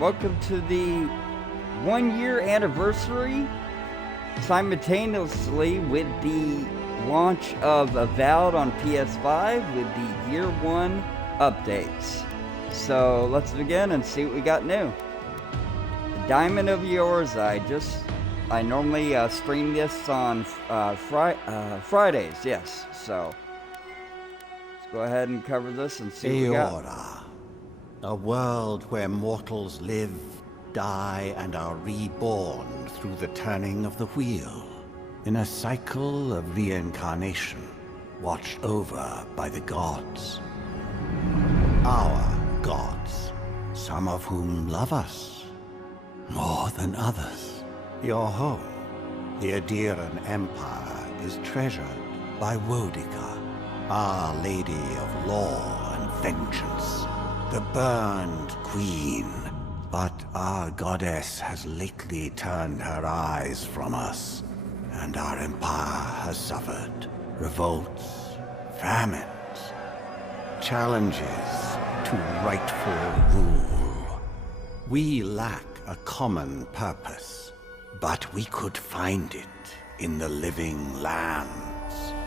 welcome to the 1-year anniversary simultaneously with the launch of Avowed on PS5 with the Year 1 updates. So let's begin and see what we got new. The Diamond of Yours, I normally stream this on Fridays, yes. So let's go ahead and cover this and see what we got. A world where mortals live, die, and are reborn through the turning of the wheel, in a cycle of reincarnation, watched over by the gods. Our gods, some of whom love us more than others. Your home, the Adiran Empire, is treasured by Wodica, Our Lady of Law and Vengeance, the burned queen. But our goddess has lately turned her eyes from us, and our empire has suffered revolts, famines, challenges to rightful rule. We lack a common purpose, but we could find it in the living lands.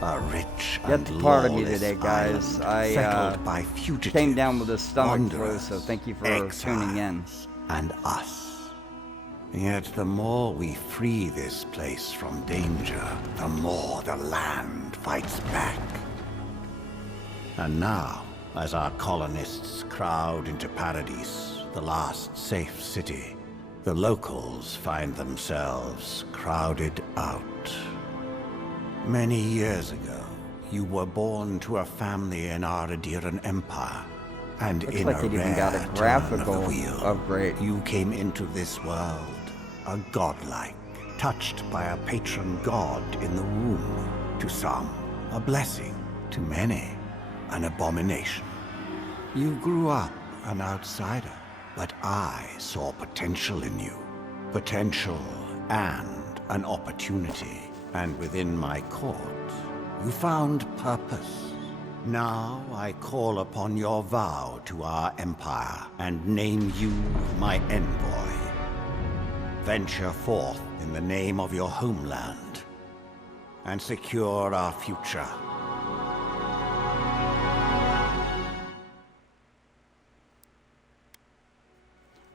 A rich and part of me lawless today, guys. island settled by fugitives, Came down with a stomach flu, wanderers, so thank you for exiles, tuning in. And us. Yet the more we free this place from danger, the more the land fights back. And now, as our colonists crowd into Paradise, the last safe city, the locals find themselves crowded out. Many years ago, you were born to a family in our Adiran Empire, and Looks in like a it even rare got a turn of graphical the wheel, upgrade. you came into this world, a godlike, touched by a patron god in the womb. To some, a blessing; to many, an abomination. You grew up an outsider, but I saw potential in you. Potential and an opportunity. And within my court, you found purpose. Now I call upon your vow to our empire and name you my envoy. Venture forth in the name of your homeland and secure our future.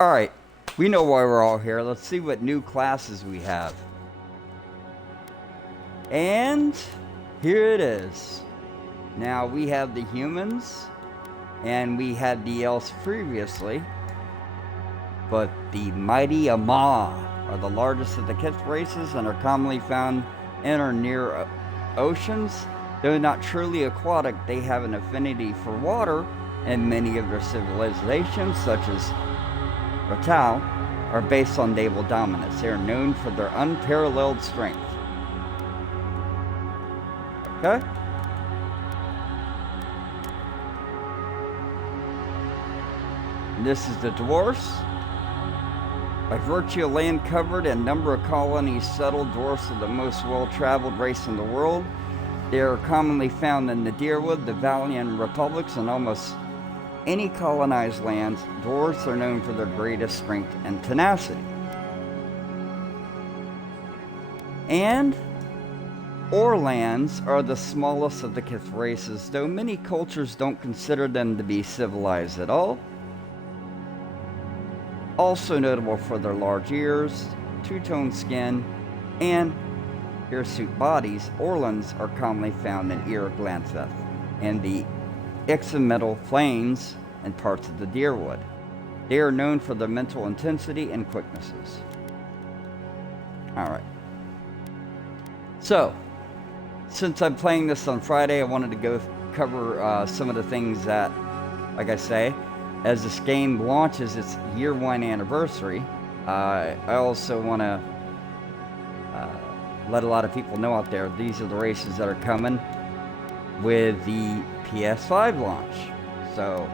Alright, we know why we're all here. Let's see what new classes we have. And here it is. Now we have the humans, and we had the elves previously, but the mighty Ama are the largest of the Kith races and are commonly found in or near oceans. Though not truly aquatic, they have an affinity for water, and many of their civilizations, such as Ratau, are based on naval dominance. They are known for their unparalleled strength. Okay? This is the dwarfs. By virtue of land covered and number of colonies settled, dwarfs are the most well-traveled race in the world. They are commonly found in the Deerwood, the Valiant Republics, and almost any colonized lands. Dwarfs are known for their greatest strength and tenacity. And Orlans are the smallest of the Kith races, though many cultures don't consider them to be civilized at all. Also notable for their large ears, two-tone skin, and hirsute bodies, Orlans are commonly found in Irreglantheth and the Ixametal Plains and parts of the Deerwood. They are known for their mental intensity and quicknesses. Alright. So, since I'm playing this on Friday, I wanted to go cover some of the things that, like I say, as this game launches its Year 1 anniversary, I also want to let a lot of people know out there, these are the races that are coming with the PS5 launch. So,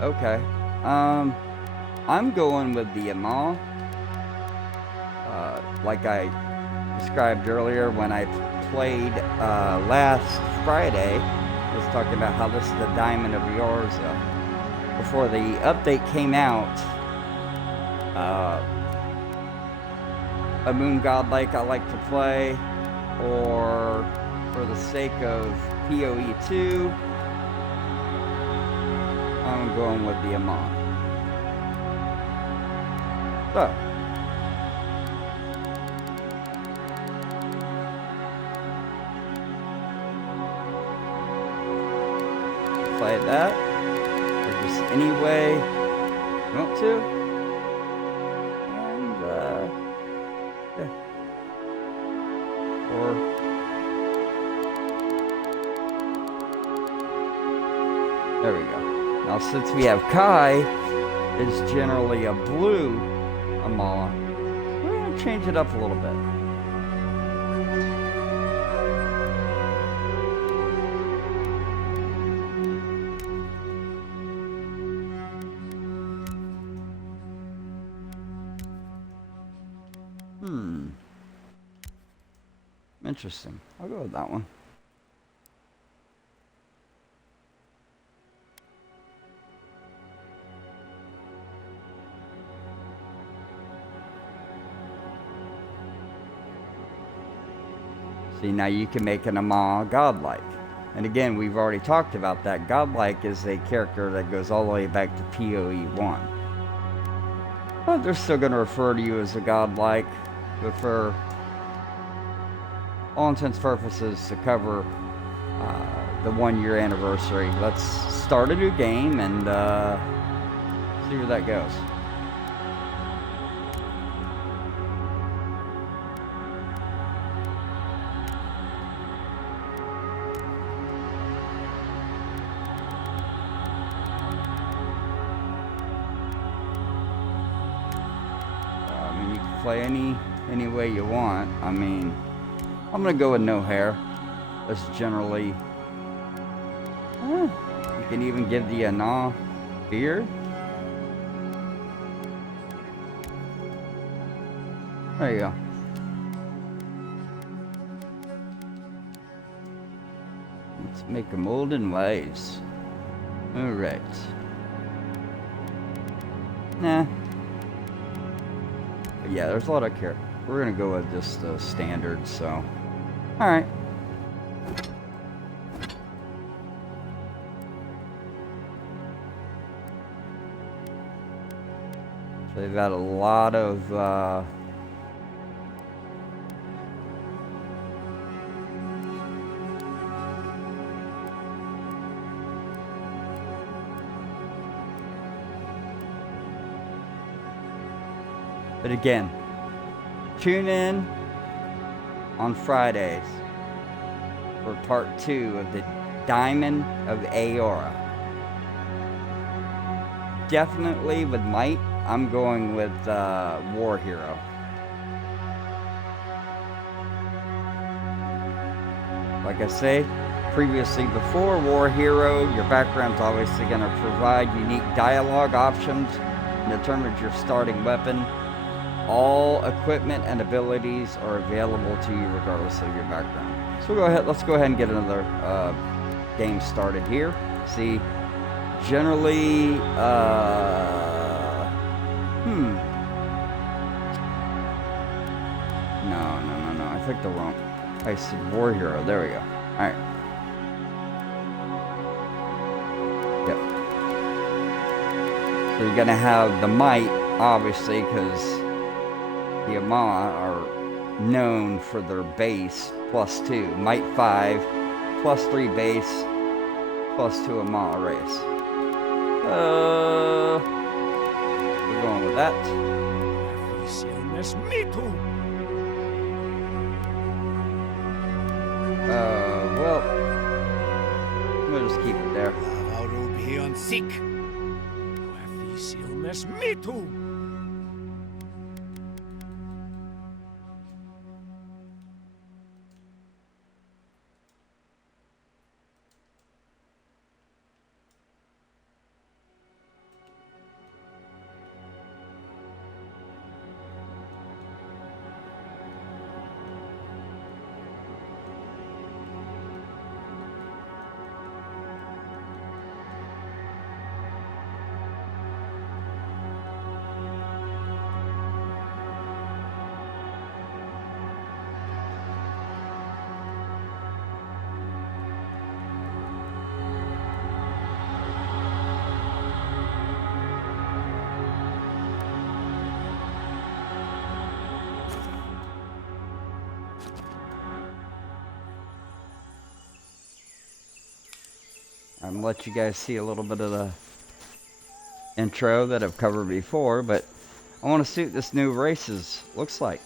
okay. I'm going with the Ama. Like I described earlier when I played last Friday, was talking about how this is the Diamond of Yorza. Before the update came out, a Moon Godlike I like to play, or for the sake of PoE 2, I'm going with the Amon. So, play that, or just any way you want to, and yeah. Or there we go. Now since we have Kai is generally a blue Amala, we're going to change it up a little bit. Interesting. I'll go with that one. See, now you can make an Ama godlike. And again, we've already talked about that. Godlike is a character that goes all the way back to PoE 1. But they're still going to refer to you as a godlike. But for all intents and purposes, to cover the 1 year anniversary, let's start a new game and see where that goes. Play any way you want. I mean, I'm gonna go with no hair. That's generally. You can even give the Ana beard. There you go. Let's make them old and wise. All right. Nah. Yeah, there's a lot of care. We're gonna go with just the standard, so. Alright. So they've got a lot of but again, tune in on Fridays for part 2 of the Diamond of Aora. Definitely with Might, I'm going with War Hero. Like I say, previously before War Hero, your background's obviously going to provide unique dialogue options and determines your starting weapon. All equipment and abilities are available to you regardless of your background. So let's go ahead and get another game started here. See, generally, No, I picked the wrong. I said War Hero, there we go. Alright. Yep. So you're gonna have the Might, obviously, because the Ama are known for their base +2. Might 5, +3 base, +2 Ama race. We're going with that. Well, we'll just keep it there. I'm gonna let you guys see a little bit of the intro that I've covered before, but I want to see what this new races looks like.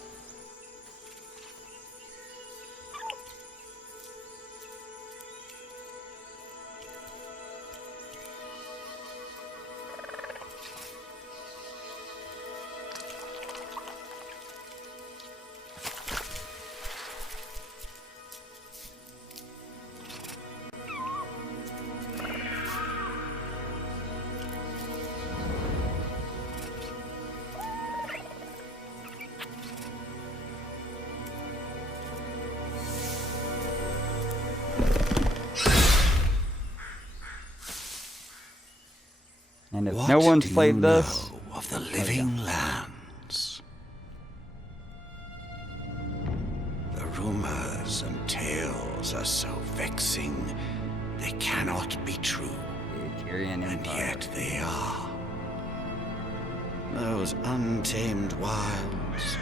And if no one's played this, of the living lands? The rumors and tales are so vexing, they cannot be true. And yet they are. Those untamed wilds,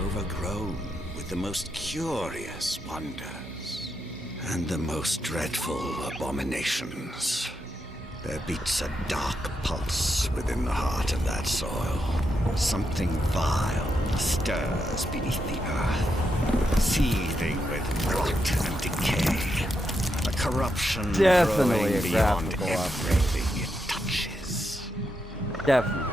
overgrown with the most curious wonders and the most dreadful abominations. There beats a dark pulse within the heart of that soil. Something vile stirs beneath the earth, seething with rot and decay. A corruption definitely growing a beyond graphical everything it touches. Definitely.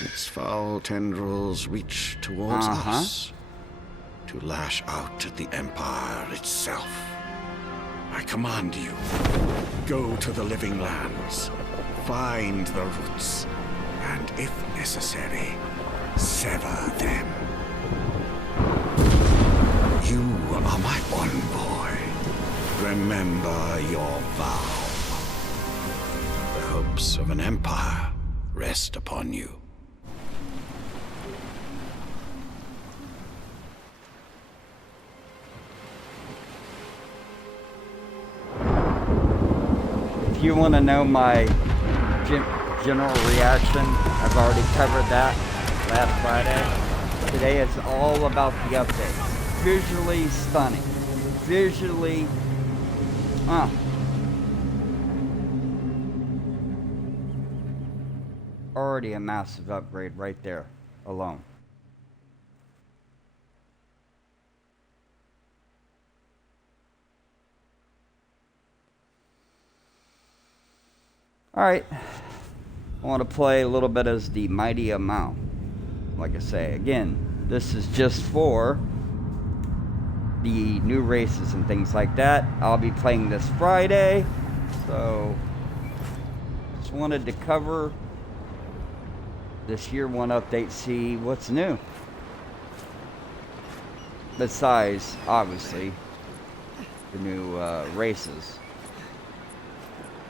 Its foul tendrils reach towards us, to lash out at the Empire itself. I command you, go to the living lands, find the roots, and if necessary, sever them. You are my envoy. Remember your vow. The hopes of an empire rest upon you. If you want to know my general reaction, I've already covered that last Friday. Today it's all about the updates. Visually stunning. Visually, already a massive upgrade right there alone. Alright, I want to play a little bit as the Mighty Avowed. Like I say, again, this is just for the new races and things like that. I'll be playing this Friday, so just wanted to cover this year one update, see what's new. Besides, obviously, the new races.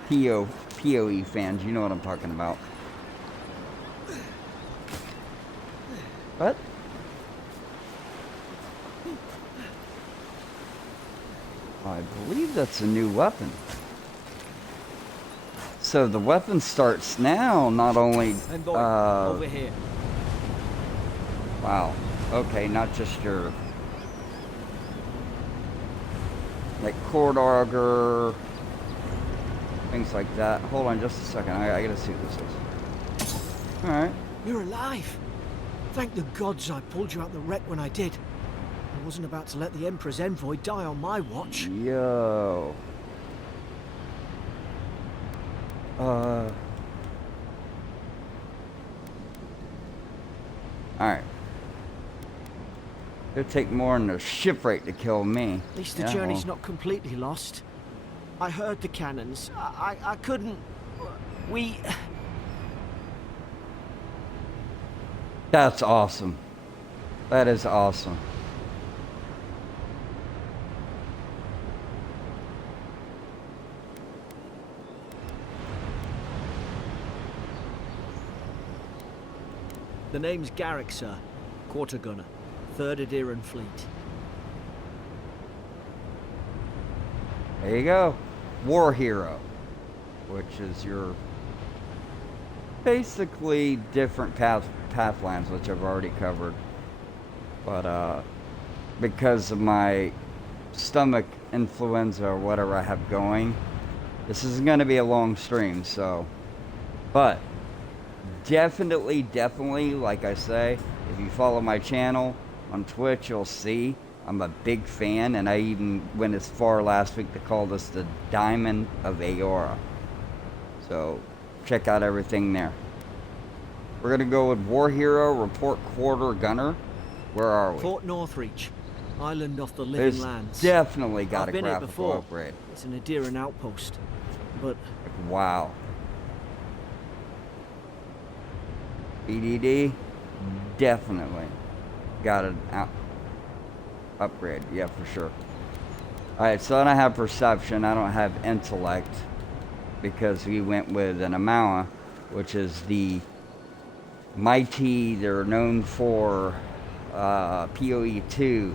PoE fans, you know what I'm talking about. What? I believe that's a new weapon. So the weapon starts now, not only... over here. Wow. Okay, not just your... like cord auger, things like that. Hold on just a second. I gotta see what this is. Alright. You're alive. Thank the gods I pulled you out the wreck when I did. I wasn't about to let the Emperor's envoy die on my watch. Yo. Alright. It'd take more than a shipwreck to kill me. At least the journey's not completely lost. I heard the cannons. I couldn't... We... That's awesome. That is awesome. The name's Garrick, sir. Quarter gunner. 3rd Adiran Fleet. There you go. War hero. Which is your... basically different pathlands, which I've already covered. But because of my stomach influenza or whatever I have going, this isn't going to be a long stream. So, but definitely, like I say, if you follow my channel on Twitch, you'll see I'm a big fan, and I even went as far last week to call this the Diamond of Aora. So check out everything there. We're gonna go with War Hero, Report Quarter Gunner. Where are we? Fort Northreach, island off the Living There's Lands. definitely got I've a been here graphical before. upgrade. It's an Adiran outpost, but Wow. BDD, definitely got an upgrade. Yeah, for sure. Alright, so I don't have perception. I don't have intellect, because we went with an Amawa, which is the mighty. They're known for PoE2,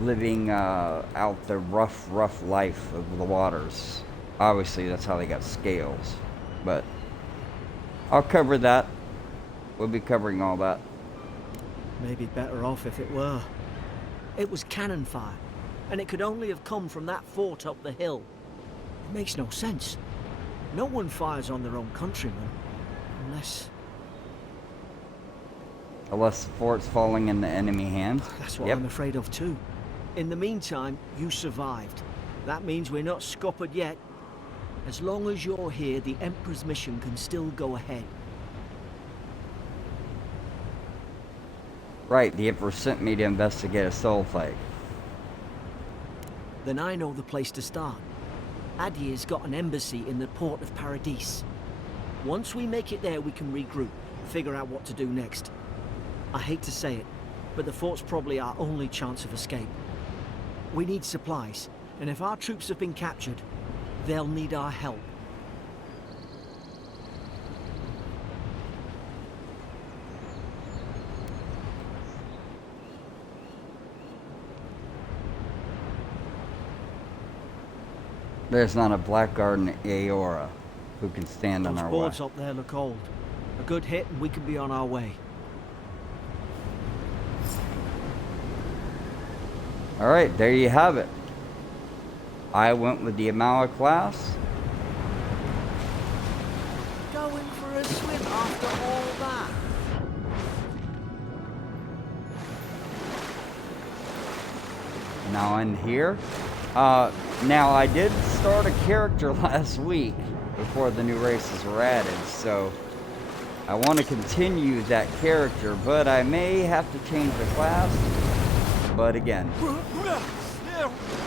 living out the rough life of the waters. Obviously, that's how they got scales. But I'll cover that. We'll be covering all that. maybe better off if it were. It was cannon fire, and it could only have come from that fort up the hill. It makes no sense. No one fires on their own countrymen, unless... Unless the fort's falling in the enemy hands. That's what Yep. I'm afraid of too. In the meantime, you survived. That means we're not scuppered yet. As long as you're here, the Emperor's mission can still go ahead. Right, the Emperor sent me to investigate a soul fight. Then I know the place to start. Adir's got an embassy in the port of Paradis. Once we make it there, we can regroup, figure out what to do next. I hate to say it, but the fort's probably our only chance of escape. We need supplies, and if our troops have been captured, they'll need our help. There's not a blackguard in Aora who can stand on Those our way. boards up there look old. A good hit and we can be on our way. Alright, there you have it. I went with the Amawa class. Going for a swim after all that? Now in here. Now I did start a character last week before the new races were added, so I want to continue that character, but I may have to change the class. But again,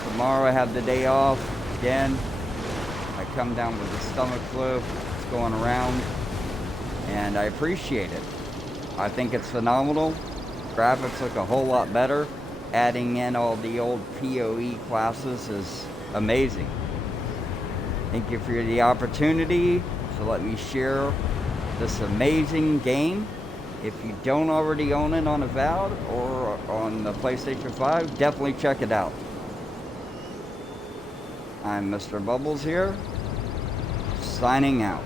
tomorrow I have the day off. Again, I come down with the stomach flu. It's going around, and I appreciate it. I think it's phenomenal. Graphics look a whole lot better. Adding in all the old PoE classes is amazing. Thank you for the opportunity to let me share this amazing game. If you don't already own it on Avowed or on the PlayStation 5, definitely check it out. I'm Mr. Bubbles here, signing out.